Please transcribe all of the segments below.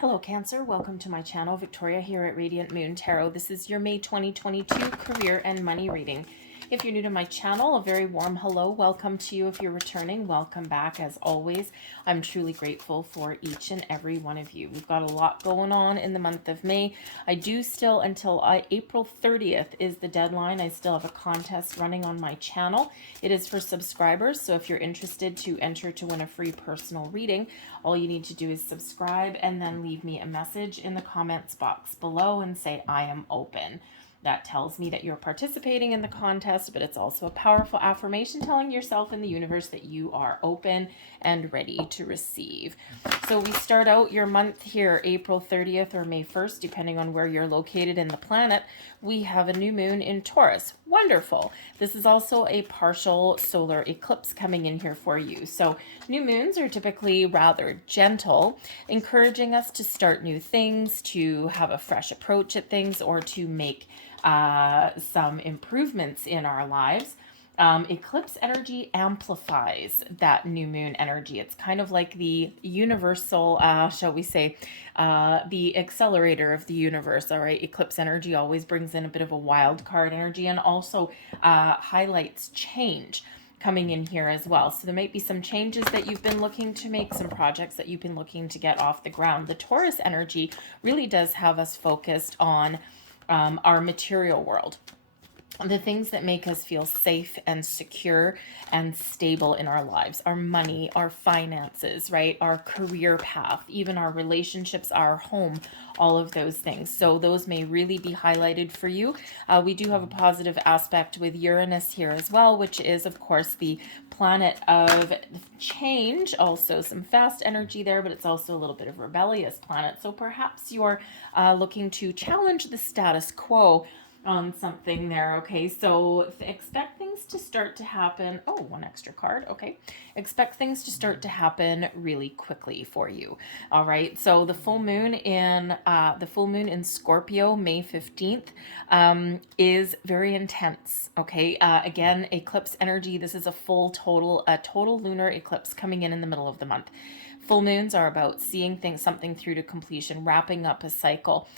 Hello Cancer, welcome to my channel. Victoria here at Radiant Moon Tarot. This is your May 2022 career and money reading. If you're new to my channel, a very warm hello. Welcome to you. If you're returning, welcome back. As always, I'm truly grateful for each and every one of you. We've got a lot going on in the month of May. I do still, until April 30th is the deadline. I still have a contest running on my channel. It is for subscribers, so if you're interested to enter to win a free personal reading, all you need to do is subscribe and then leave me a message in the comments box below and say, I am open. That tells me that you're participating in the contest, but it's also a powerful affirmation telling yourself and the universe that you are open and ready to receive. So we start out your month here, April 30th or May 1st, depending on where you're located in the planet. We have a new moon in Taurus. Wonderful. This is also a partial solar eclipse coming in here for you. So new moons are typically rather gentle, encouraging us to start new things, to have a fresh approach at things, or to make some improvements in our lives. Eclipse energy amplifies that new moon energy. It's kind of like the universal, shall we say, the accelerator of the universe. All right, eclipse energy always brings in a bit of a wild card energy and also highlights change coming in here as well. So there might be some changes that you've been looking to make, some projects that you've been looking to get off the ground. The Taurus energy really does have us focused on our material world, the things that make us feel safe and secure and stable in our lives, our money, our finances, right? Our career path, even our relationships, our home, all of those things. So those may really be highlighted for you. We do have a positive aspect with Uranus here as well, which is, of course, the planet of change. Also some fast energy there, but it's also a little bit of rebellious planet. So perhaps you're looking to challenge the status quo on something there. Okay, so expect things to start to happen. Oh, one extra card. Okay, expect things to start to happen really quickly for you. All right, so the full moon in Scorpio, May 15th, is very intense. Okay, again, eclipse energy. This is a total lunar eclipse coming in the middle of the month. Full moons are about seeing something through to completion, wrapping up a cycle,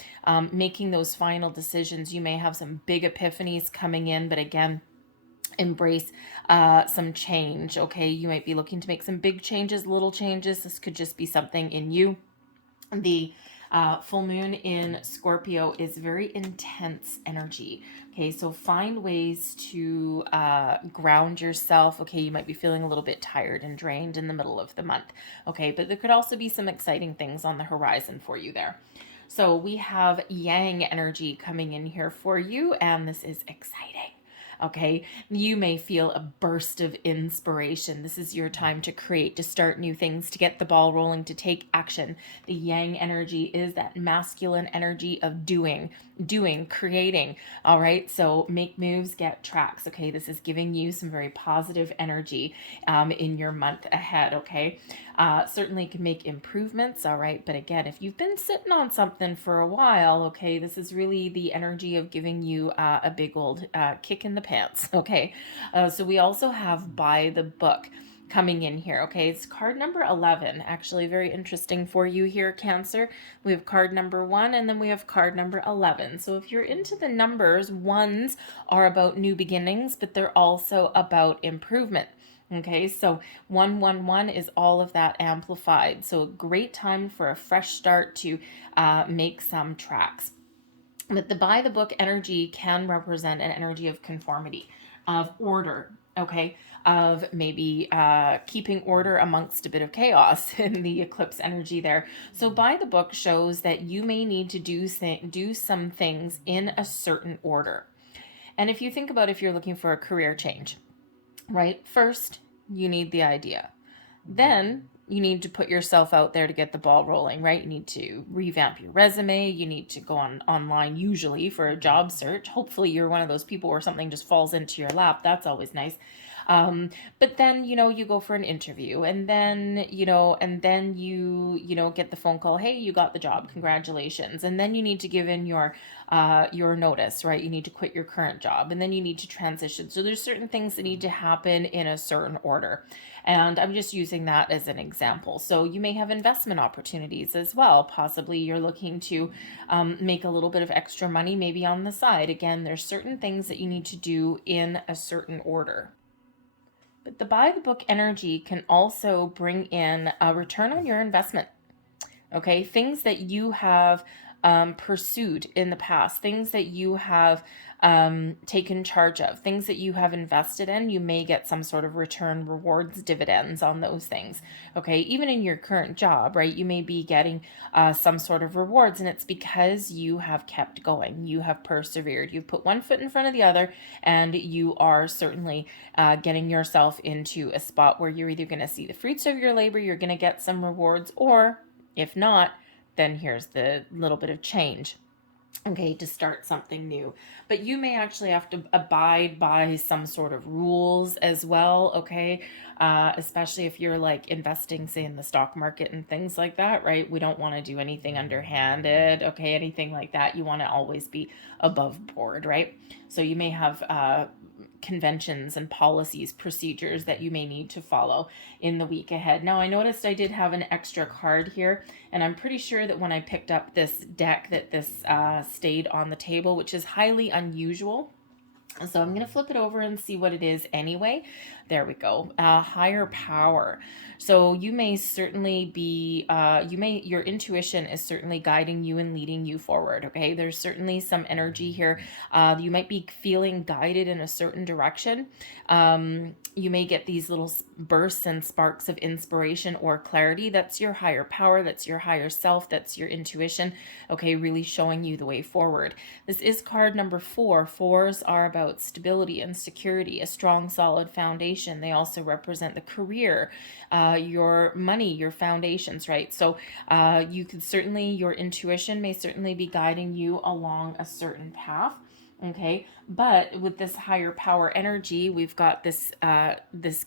making those final decisions. You may have some big epiphanies coming in, but again, embrace some change. Okay, you might be looking to make some big changes, little changes. This could just be something in you. The full moon in Scorpio is very intense energy. Okay, so find ways to ground yourself. Okay, you might be feeling a little bit tired and drained in the middle of the month. Okay, but there could also be some exciting things on the horizon for you there. So we have yang energy coming in here for you, and this is exciting. Okay, you may feel a burst of inspiration. This is your time to create, to start new things, to get the ball rolling, to take action. The yang energy is that masculine energy of doing, creating. All right, so make moves, get tracks. Okay, this is giving you some very positive energy in your month ahead. Okay, certainly can make improvements. All right, but again, if you've been sitting on something for a while, okay, this is really the energy of giving you a big old kick in the pants. Okay, so we also have by the book coming in here. Okay, it's card number 11. Actually, very interesting for you here, Cancer. We have card number 1, and then we have card number 11. So if you're into the numbers, ones are about new beginnings, but they're also about improvement. Okay, so 111 is all of that amplified. So a great time for a fresh start to make some tracks. But the by the book energy can represent an energy of conformity, of order, okay, of maybe keeping order amongst a bit of chaos in the eclipse energy there. So by the book shows that you may need to do some things in a certain order. And if you think about if you're looking for a career change, right? First, you need the idea. Then you need to put yourself out there to get the ball rolling, right? You need to revamp your resume. You need to go online usually for a job search. Hopefully you're one of those people where something just falls into your lap. That's always nice. But then, you go for an interview, and then, you get the phone call, hey, you got the job, congratulations. And then you need to give in your notice, right? You need to quit your current job, and then you need to transition. So there's certain things that need to happen in a certain order. And I'm just using that as an example. So you may have investment opportunities as well. Possibly you're looking to make a little bit of extra money, maybe on the side. Again, there's certain things that you need to do in a certain order. But the by the book energy can also bring in a return on your investment. Okay, things that you have pursued in the past, things that you have taken charge of, things that you have invested in, you may get some sort of return, rewards, dividends on those things. Okay, even in your current job, right, you may be getting some sort of rewards, and it's because you have kept going, you have persevered, you've put one foot in front of the other, and you are certainly getting yourself into a spot where you're either going to see the fruits of your labor, you're going to get some rewards, or if not, then here's the little bit of change, okay, to start something new. But you may actually have to abide by some sort of rules as well, okay? Especially if you're like investing, say, in the stock market and things like that, right? We don't want to do anything underhanded, okay? Anything like that, you want to always be above board, right? So you may have conventions and policies, procedures that you may need to follow in the week ahead. Now, I noticed I did have an extra card here, and I'm pretty sure that when I picked up this deck that this stayed on the table, which is highly unusual. So I'm going to flip it over and see what it is anyway. There we go. Higher power. So you may certainly be, your intuition is certainly guiding you and leading you forward. Okay. There's certainly some energy here. You might be feeling guided in a certain direction. You may get these little bursts and sparks of inspiration or clarity. That's your higher power. That's your higher self. That's your intuition. Okay. Really showing you the way forward. This is card number 4. Fours are about stability and security, a strong, solid foundation. They also represent the career, your money, your foundations, right? So you could certainly, your intuition may certainly be guiding you along a certain path. Okay, but with this higher power energy, we've got this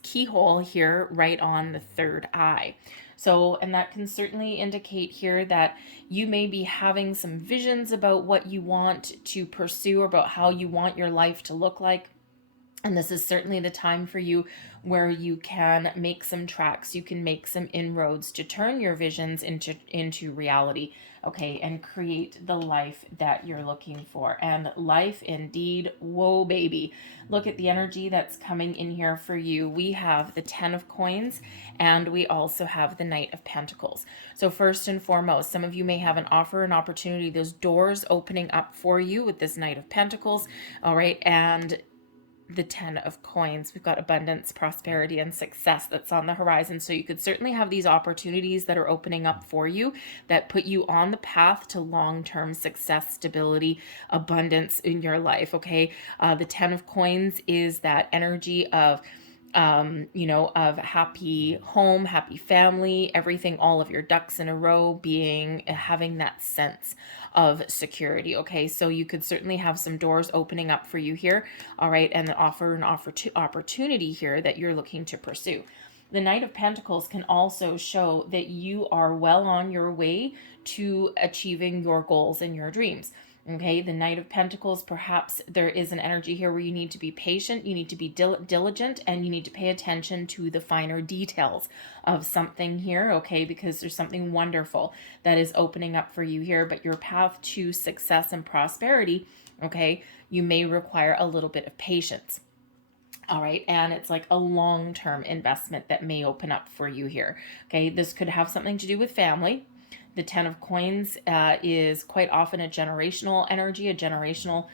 keyhole here right on the third eye. So, and that can certainly indicate here that you may be having some visions about what you want to pursue, or about how you want your life to look like. And this is certainly the time for you where you can make some tracks, you can make some inroads to turn your visions into reality, okay, and create the life that you're looking for. And life indeed, whoa, baby. Look at the energy that's coming in here for you. We have the 10 of coins, and we also have the Knight of Pentacles. So first and foremost, some of you may have an offer, an opportunity, those doors opening up for you with this Knight of Pentacles, all right, and the 10 of coins. We've got abundance, prosperity, and success that's on the horizon. So you could certainly have these opportunities that are opening up for you that put you on the path to long-term success, stability, abundance in your life. Okay. The 10 of coins is that energy of of happy home, happy family, everything, all of your ducks in a row, having that sense of security. Okay, so you could certainly have some doors opening up for you here. All right, and an opportunity here that you're looking to pursue. The Knight of Pentacles can also show that you are well on your way to achieving your goals and your dreams. Okay, the Knight of Pentacles, perhaps there is an energy here where you need to be patient, you need to be diligent, and you need to pay attention to the finer details of something here, okay, because there's something wonderful that is opening up for you here, but your path to success and prosperity, okay, you may require a little bit of patience. All right, and it's like a long-term investment that may open up for you here. Okay, this could have something to do with family. The 10 of coins is quite often a generational energy, a generational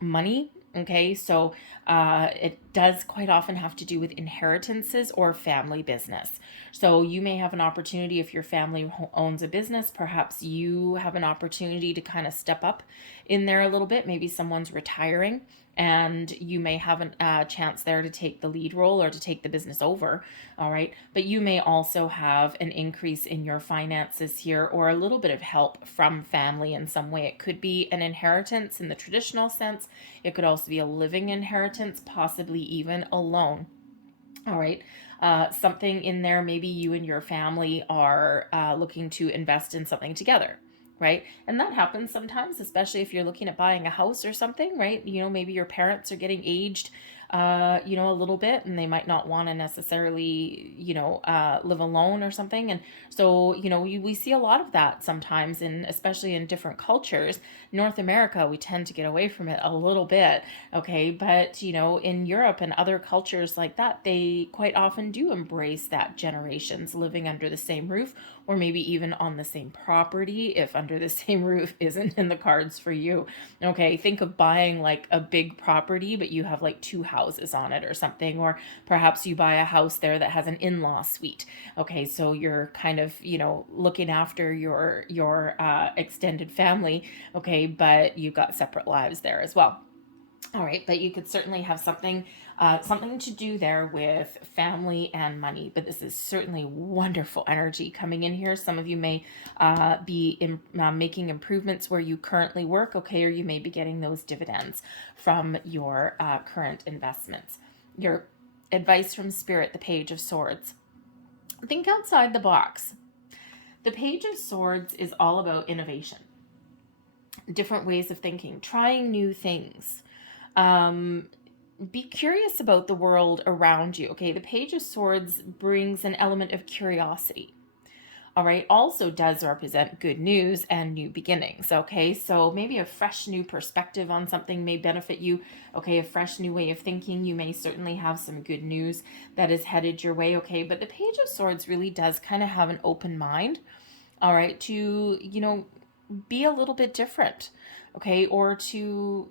money. Okay, so it does quite often have to do with inheritances or family business. So you may have an opportunity, if your family owns a business, perhaps you have an opportunity to kind of step up in there a little bit. Maybe someone's retiring, and you may have a chance there to take the lead role or to take the business over. All right, but you may also have an increase in your finances here, or a little bit of help from family in some way. It could be an inheritance in the traditional sense. It could also be a living inheritance, possibly even a loan. All right. Something in there, maybe you and your family are looking to invest in something together, right? And that happens sometimes, especially if you're looking at buying a house or something, right? Maybe your parents are getting aged, a little bit, and they might not want to necessarily, live alone or something. And so, we see a lot of that sometimes, and especially in different cultures. North America, we tend to get away from it a little bit, okay? But, in Europe and other cultures like that, they quite often do embrace that generations living under the same roof, or maybe even on the same property if under the same roof isn't in the cards for you. Okay, think of buying like a big property, but you have like two houses on it or something, or perhaps you buy a house there that has an in-law suite. Okay, so you're kind of, looking after your extended family, okay, but you've got separate lives there as well. All right, but you could certainly have something to do there with family and money. But this is certainly wonderful energy coming in here. Some of you may making improvements where you currently work, okay, or you may be getting those dividends from your current investments. Your advice from Spirit, the Page of Swords. Think outside the box. The Page of Swords is all about innovation, different ways of thinking, trying new things. Be curious about the world around you. Okay, the Page of Swords brings an element of curiosity. All right, also does represent good news and new beginnings. Okay, so maybe a fresh new perspective on something may benefit you. Okay, a fresh new way of thinking. You may certainly have some good news that is headed your way. Okay, but the Page of Swords really does kind of have an open mind. All right, to, be a little bit different. Okay, or to,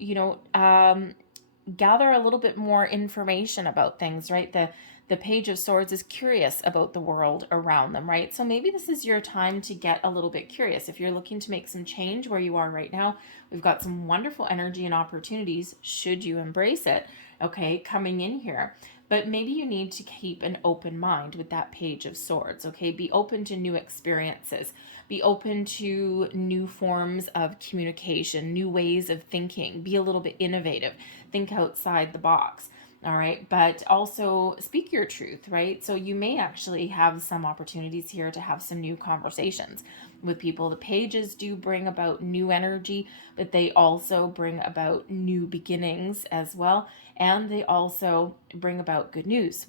gather a little bit more information about things, right? The Page of Swords is curious about the world around them, right? So maybe this is your time to get a little bit curious. If you're looking to make some change where you are right now, we've got some wonderful energy and opportunities, should you embrace it, okay, coming in here. But maybe you need to keep an open mind with that Page of Swords, okay? Be open to new experiences. Be open to new forms of communication, new ways of thinking. Be a little bit innovative. Think outside the box. All right. But also speak your truth, right? So you may actually have some opportunities here to have some new conversations with people. The pages do bring about new energy, but they also bring about new beginnings as well. And they also bring about good news.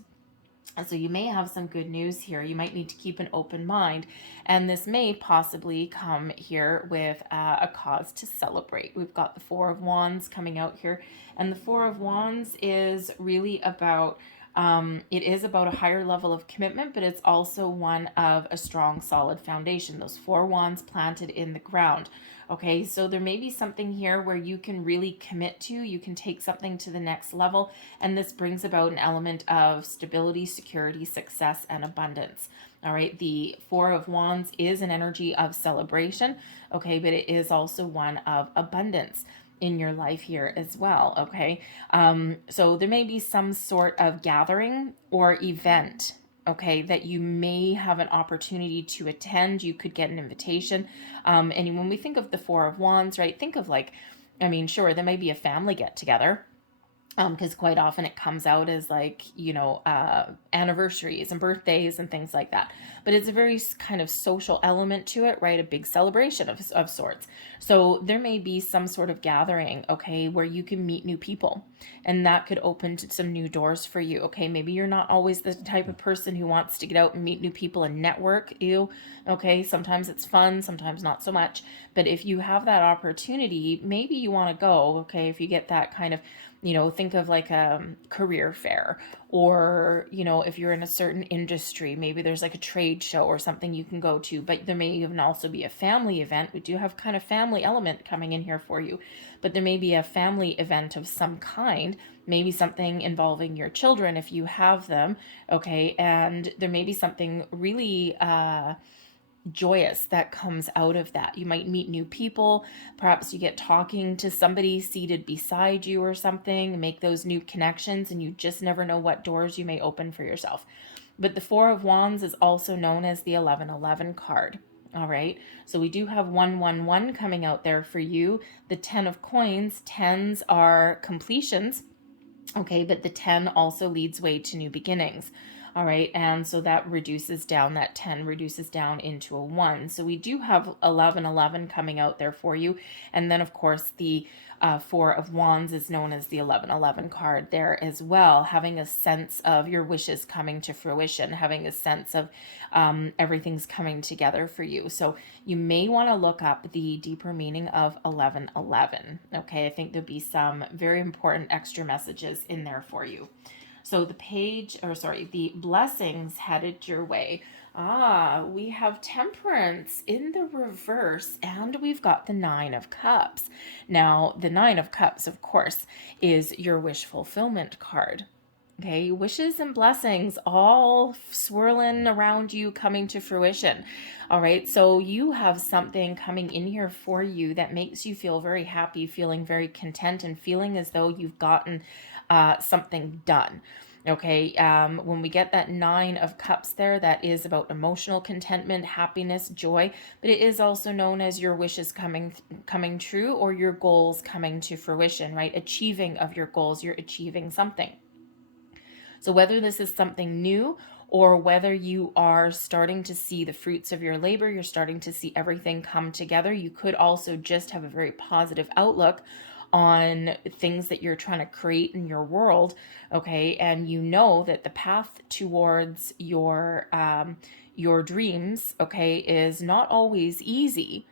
So you may have some good news here. You might need to keep an open mind. And this may possibly come here with a cause to celebrate. We've got the Four of Wands coming out here. And the Four of Wands is really about, it is about a higher level of commitment, but it's also one of a strong, solid foundation. Those four wands planted in the ground. Okay, so there may be something here where you can really commit to, you can take something to the next level, and this brings about an element of stability, security, success, and abundance. All right, the Four of Wands is an energy of celebration, okay, but it is also one of abundance in your life here as well, okay? So there may be some sort of gathering or event, okay, that you may have an opportunity to attend. You could get an invitation. And when we think of the Four of Wands, right, think of like, sure, there may be a family get together, because quite often it comes out as like, anniversaries and birthdays and things like that. But it's a very kind of social element to it, right? A big celebration of sorts. So there may be some sort of gathering, okay, where you can meet new people, and that could open to some new doors for you. Okay, maybe you're not always the type of person who wants to get out and meet new people and network. Okay, sometimes it's fun, sometimes not so much. But if you have that opportunity, maybe you want to go, okay, if you get that kind of, think of like a career fair, or, if you're in a certain industry, maybe there's like a trade show or something you can go to. But there may even also be a family event. We do have kind of family element coming in here for you, but there may be a family event of some kind, maybe something involving your children if you have them, okay, and there may be something really joyous that comes out of that. You might meet new people. Perhaps you get talking to somebody seated beside you or something, make those new connections, and you just never know what doors you may open for yourself. But the Four of Wands is also known as the 1111 card. All right. So we do have 111 coming out there for you. The 10 of coins, tens are completions. Okay, but the 10 also leads way to new beginnings. All right, and so that reduces down, that 10 reduces down into a 1. So we do have 1111 coming out there for you. And then, of course, the Four of Wands is known as the 1111 card there as well, having a sense of your wishes coming to fruition, having a sense of everything's coming together for you. So you may want to look up the deeper meaning of 1111. Okay, I think there'll be some very important extra messages in there for you. So the blessings headed your way. We have Temperance in the reverse, and we've got the Nine of Cups. Now, the Nine of Cups, of course, is your wish fulfillment card. Okay, wishes and blessings all swirling around you, coming to fruition. All right, so you have something coming in here for you that makes you feel very happy, feeling very content, and feeling as though you've gotten something done. Okay, when we get that Nine of Cups there, that is about emotional contentment, happiness, joy, but it is also known as your wishes coming true, or your goals coming to fruition, right? Achieving of your goals, you're achieving something. So whether this is something new or whether you are starting to see the fruits of your labor, you're starting to see everything come together, you could also just have a very positive outlook on things that you're trying to create in your world, okay? And you know that the path towards your dreams, okay, is not always easy,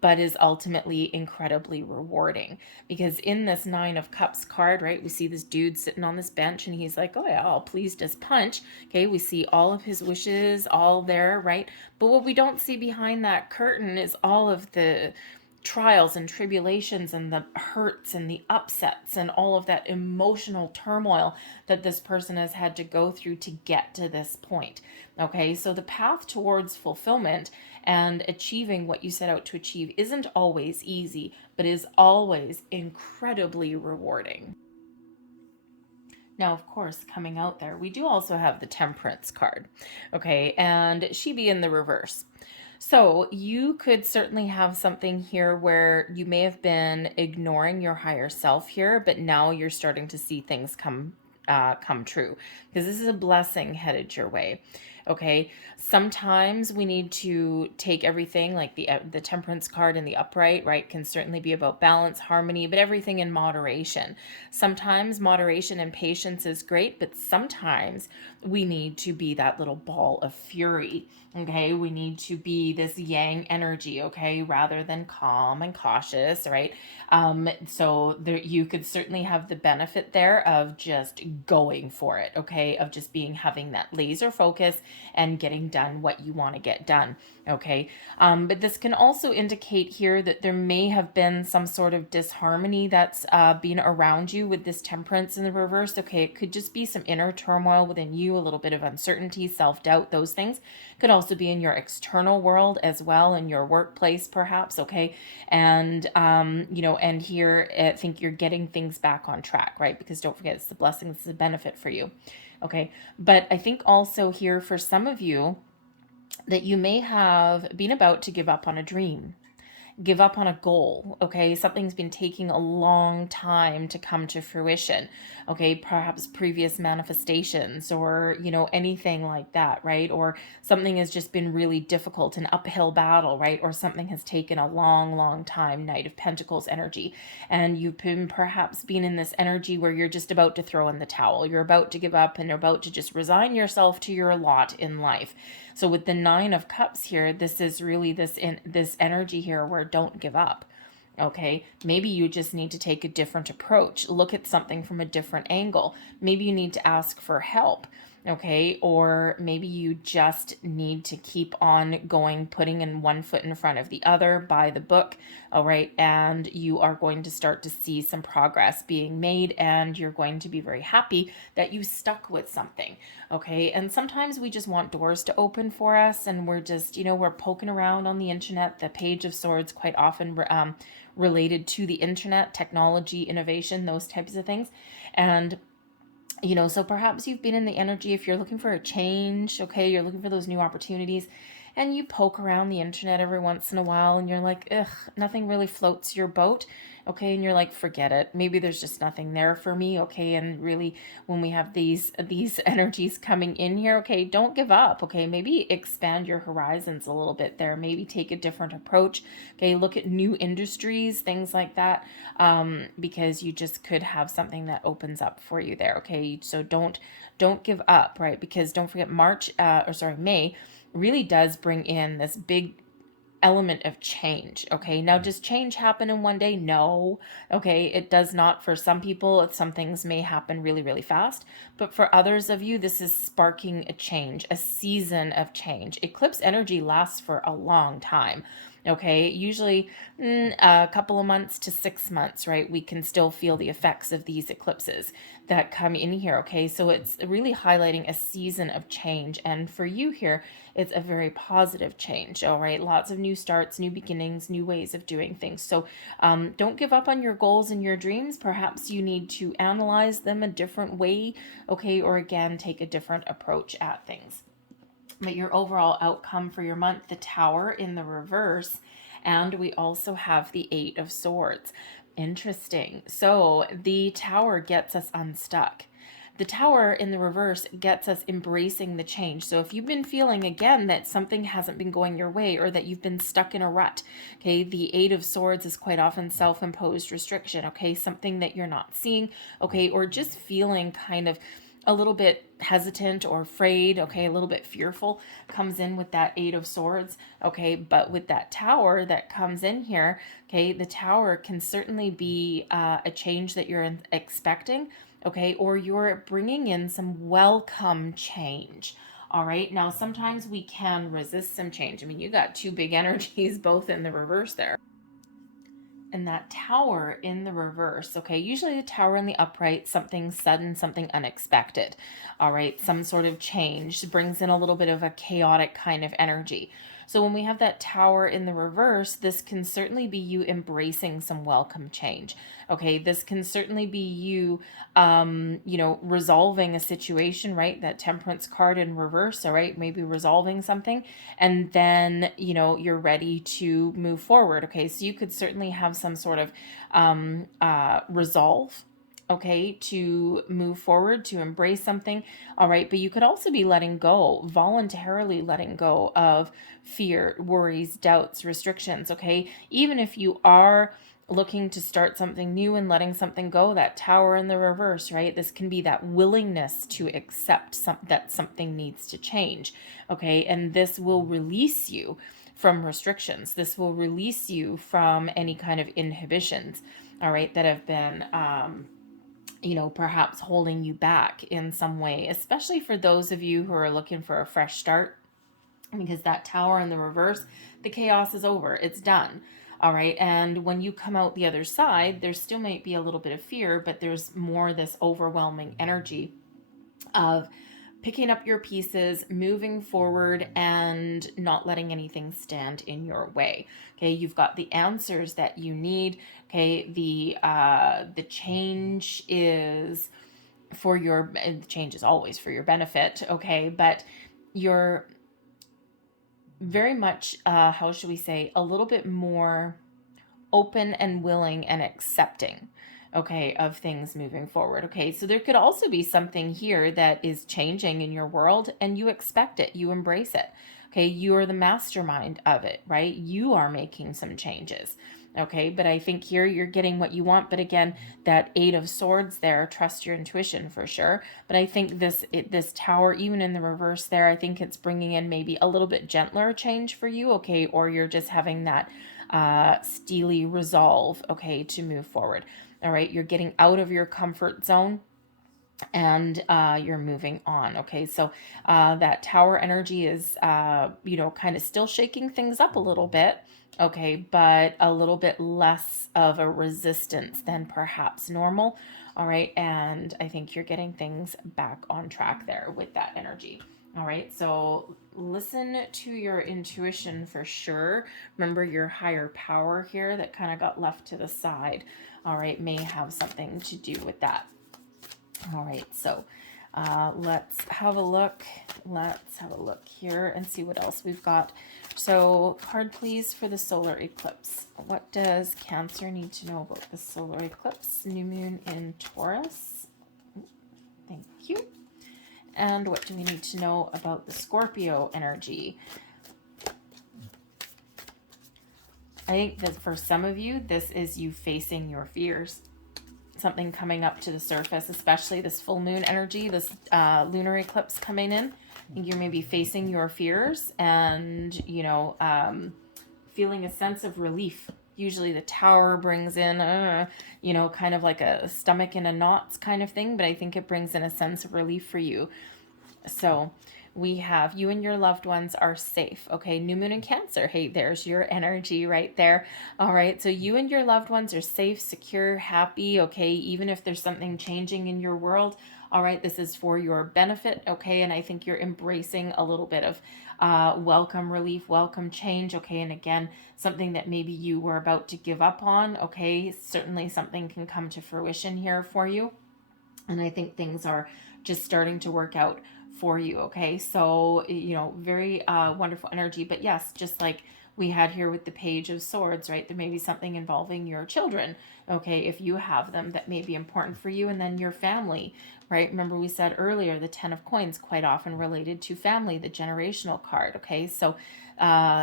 but is ultimately incredibly rewarding. Because in this Nine of Cups card, right, we see this dude sitting on this bench and he's like, oh yeah, all pleased as punch. Okay, we see all of his wishes all there, right? But what we don't see behind that curtain is all of the trials and tribulations and the hurts and the upsets and all of that emotional turmoil that this person has had to go through to get to this point. Okay, so the path towards fulfillment and achieving what you set out to achieve isn't always easy, but is always incredibly rewarding. Now, of course, coming out there, we do also have the Temperance card, okay, and she be in the reverse. So you could certainly have something here where you may have been ignoring your higher self here, but now you're starting to see things come true, because this is a blessing headed your way. Okay, sometimes we need to take everything, like the Temperance card in the upright, right, can certainly be about balance, harmony, but everything in moderation. Sometimes moderation and patience is great, but sometimes we need to be that little ball of fury. Okay, we need to be this yang energy, okay, rather than calm and cautious, right? So there, you could certainly have the benefit there of just going for it, okay, of just having that laser focus and getting done what you want to get done, okay. But this can also indicate here that there may have been some sort of disharmony that's been around you with this Temperance in the reverse. Okay, it could just be some inner turmoil within you, a little bit of uncertainty, self-doubt, those things. Could also be in your external world as well, in your workplace perhaps, okay. And and here I think you're getting things back on track, right? Because don't forget, it's the blessing, it's the benefit for you, okay. But I think also here for some of you that you may have been about to give up on a dream, give up on a goal, okay? Something's been taking a long time to come to fruition, okay? Perhaps previous manifestations or, anything like that, right? Or something has just been really difficult, an uphill battle, right? Or something has taken a long, long time, Knight of Pentacles energy. And you've perhaps been in this energy where you're just about to throw in the towel. You're about to give up and you're about to just resign yourself to your lot in life. So with the Nine of Cups here, this is really this energy here where don't give up. Okay, maybe you just need to take a different approach, look at something from a different angle. Maybe you need to ask for help. okay? Or maybe you just need to keep on going, putting in one foot in front of the other by the book, all right? And you are going to start to see some progress being made, and you're going to be very happy that you stuck with something, okay? And sometimes we just want doors to open for us, and we're just, we're poking around on the internet. The Page of Swords quite often related to the internet, technology, innovation, those types of things. And so perhaps you've been in the energy, if you're looking for a change, okay, you're looking for those new opportunities, and you poke around the internet every once in a while and you're like, ugh, nothing really floats your boat, okay, and you're like, forget it, maybe there's just nothing there for me, okay. And really, when we have these energies coming in here, okay, don't give up, okay, maybe expand your horizons a little bit there, maybe take a different approach, okay, look at new industries, things like that, because you just could have something that opens up for you there, okay. So don't give up, right? Because don't forget, May really does bring in this big element of change, okay. Now, does change happen in one day? No, okay, it does not. For some people, some things may happen really, really fast, but for others of you, this is sparking a change, a season of change. Eclipse energy lasts for a long time, okay, usually a couple of months to 6 months, right? We can still feel the effects of these eclipses that come in here, okay. So it's really highlighting a season of change, and for you here, it's a very positive change, all right. Lots of new starts, new beginnings, new ways of doing things. So don't give up on your goals and your dreams. Perhaps you need to analyze them a different way, okay, or again, take a different approach at things. But your overall outcome for your month, the Tower in the reverse, and we also have the Eight of Swords. Interesting. So the Tower gets us unstuck. The Tower in the reverse gets us embracing the change. So if you've been feeling again that something hasn't been going your way, or that you've been stuck in a rut, okay, the Eight of Swords is quite often self-imposed restriction, okay, something that you're not seeing, okay, or just feeling kind of a little bit hesitant or afraid, okay, a little bit fearful, comes in with that Eight of Swords, okay. But with that Tower that comes in here, okay, the Tower can certainly be a change that you're expecting, okay, or you're bringing in some welcome change. All right, now sometimes we can resist some change. I mean, you got two big energies both in the reverse there. And that Tower in the reverse, okay, usually the Tower in the upright, something sudden, something unexpected, all right, some sort of change brings in a little bit of a chaotic kind of energy. So when we have that Tower in the reverse, this can certainly be you embracing some welcome change, okay. This can certainly be you resolving a situation, right? That Temperance card in reverse, all right, maybe resolving something, and then you're ready to move forward, okay. So you could certainly have some sort of resolve, okay, to move forward, to embrace something, all right. But you could also be letting go, voluntarily letting go of fear, worries, doubts, restrictions, okay. Even if you are looking to start something new and letting something go, that Tower in the reverse, right? This can be that willingness to accept that something needs to change, okay? And this will release you from restrictions. This will release you from any kind of inhibitions, all right, that have been perhaps holding you back in some way, especially for those of you who are looking for a fresh start, because that Tower in the reverse, the chaos is over, it's done, all right. And when you come out the other side, there still might be a little bit of fear, but there's more this overwhelming energy of picking up your pieces, moving forward, and not letting anything stand in your way, okay. You've got the answers that you need, okay. The change is change is always for your benefit, okay. But you're very much, how should we say, a little bit more open and willing and accepting, okay, of things moving forward, okay. So there could also be something here that is changing in your world, and you expect it, you embrace it, okay. You're the mastermind of it, right? You are making some changes, okay. But I think here you're getting what you want. But again, that Eight of Swords there, trust your intuition for sure. But I think this Tower, even in the reverse there, I think it's bringing in maybe a little bit gentler change for you, okay. Or you're just having that steely resolve, okay, to move forward, all right. You're getting out of your comfort zone, and you're moving on. Okay, so that tower energy is kind of still shaking things up a little bit. Okay, but a little bit less of a resistance than perhaps normal. All right, and I think you're getting things back on track there with that energy. All right, so listen to your intuition for sure. Remember your higher power here that kind of got left to the side. All right, may have something to do with that. All right, so let's have a look. Let's have a look here and see what else we've got. So card please for the solar eclipse. What does Cancer need to know about the solar eclipse? New moon in Taurus. Thank you. And what do we need to know about the Scorpio energy? I think that for some of you, this is you facing your fears. Something coming up to the surface, especially this full moon energy, this lunar eclipse coming in. I think you're maybe facing your fears and, feeling a sense of relief. Usually the tower brings in, kind of like a stomach in a knots kind of thing, but I think it brings in a sense of relief for you. So we have you and your loved ones are safe. Okay, new moon in Cancer. Hey, there's your energy right there. All right, so you and your loved ones are safe, secure, happy. Okay, even if there's something changing in your world. All right, this is for your benefit. Okay, and I think you're embracing a little bit of welcome relief, welcome change. Okay, and again, something that maybe you were about to give up on. Okay, certainly something can come to fruition here for you. And I think things are just starting to work out for you. Okay, so very wonderful energy. But yes, just like we had here with the Page of Swords, right, there may be something involving your children. Okay, if you have them, that may be important for you. And then your family, right? Remember we said earlier the 10 of Coins quite often related to family, the generational card. Okay, so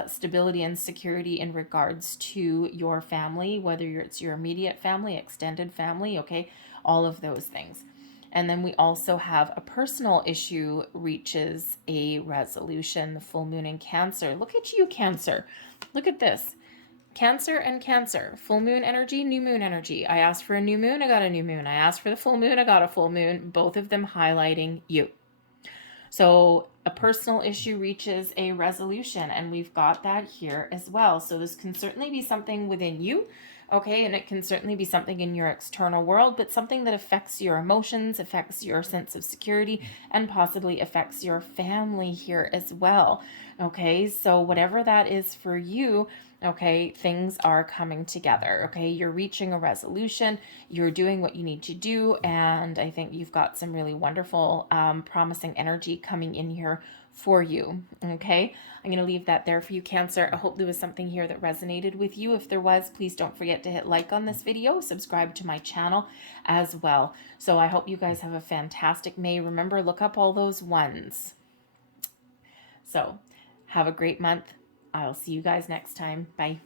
stability and security in regards to your family, whether it's your immediate family, extended family. Okay, all of those things. And then we also have a personal issue reaches a resolution, the full moon in Cancer. Look at you, Cancer. Look at this. Cancer and Cancer. Full moon energy, new moon energy. I asked for a new moon, I got a new moon. I asked for the full moon, I got a full moon. Both of them highlighting you. So a personal issue reaches a resolution, and we've got that here as well. So this can certainly be something within you. Okay, and it can certainly be something in your external world, but something that affects your emotions, affects your sense of security, and possibly affects your family here as well. Okay, so whatever that is for you, okay, things are coming together. Okay, you're reaching a resolution, you're doing what you need to do, and I think you've got some really wonderful, promising energy coming in here for you. Okay, I'm going to leave that there for you, Cancer. I hope there was something here that resonated with you. If there was, please don't forget to hit like on this video, subscribe to my channel as well. So I hope you guys have a fantastic May. Remember, look up all those ones. So have a great month. I'll see you guys next time. Bye.